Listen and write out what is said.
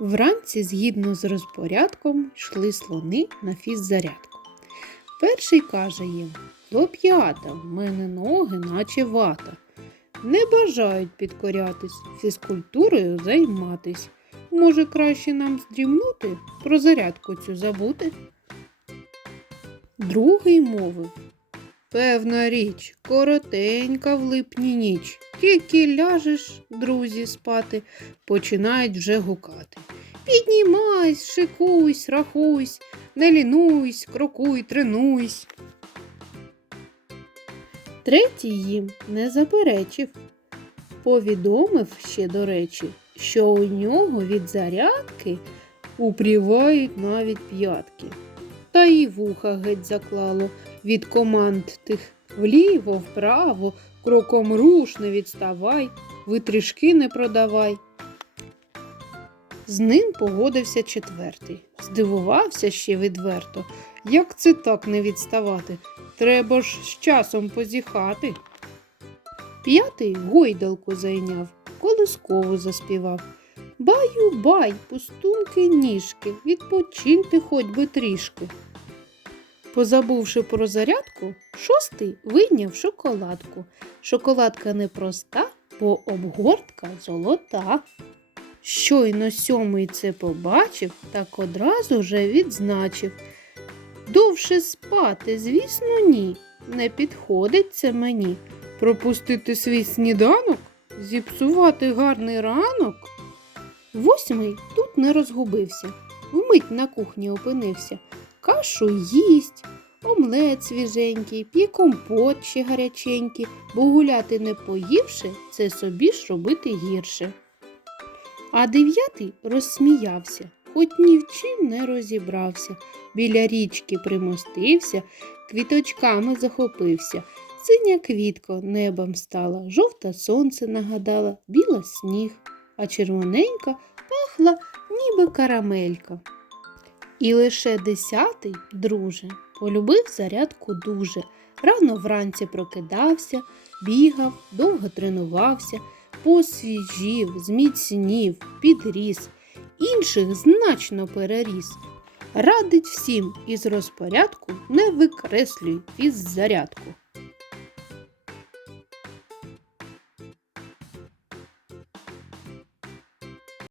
Вранці, згідно з розпорядком, йшли слони на фіззарядку. Перший каже їм Хлоп'ята, в мене ноги, наче вата. Не бажають підкорятись, фізкультурою займатись. Може, краще нам здрімнути, про зарядку цю забути? Другий мовив Певна річ, коротенька в липні ніч. Тільки ляжеш, друзі, спати, починають вже гукати. Піднімайсь, шикуйсь, рахуйсь, не лінуйсь, крокуй, тренуйсь. Третій їм не заперечив. Повідомив ще, до речі, що у нього від зарядки упрівають навіть п'ятки. Та й вуха геть заклало від команд тих вліво, вправо, кроком руш не відставай, витрішки не продавай. З ним погодився четвертий. Здивувався ще відверто. Як це так не відставати? Треба ж з часом позіхати. П'ятий гойдалку зайняв, колискову заспівав. Баю, бай, пустунки ніжки, відпочиньте хоч би трішки. Позабувши про зарядку, шостий вийняв шоколадку. Шоколадка непроста, бо обгортка золота. Щойно сьомий це побачив, так одразу же відзначив. Довше спати, звісно, ні. Не підходить це мені. Пропустити свій сніданок, зіпсувати гарний ранок. Восьмий тут не розгубився, вмить на кухні опинився. Кашу їсть, омлет свіженький, п'є компот ще гаряченький, бо гуляти не поївши, це собі ж робити гірше. А дев'ятий розсміявся, хоч ні в чим не розібрався. Біля річки примостився, квіточками захопився. Синя квітка небом стала, жовта сонце нагадала, біла сніг, а червоненька пахла, ніби карамелька. І лише десятий, друже, полюбив зарядку дуже. Рано вранці прокидався, бігав, довго тренувався, посвіжів, зміцнів, підріс, інших значно переріс. Радить всім із розпорядку не викреслюй фіззарядку.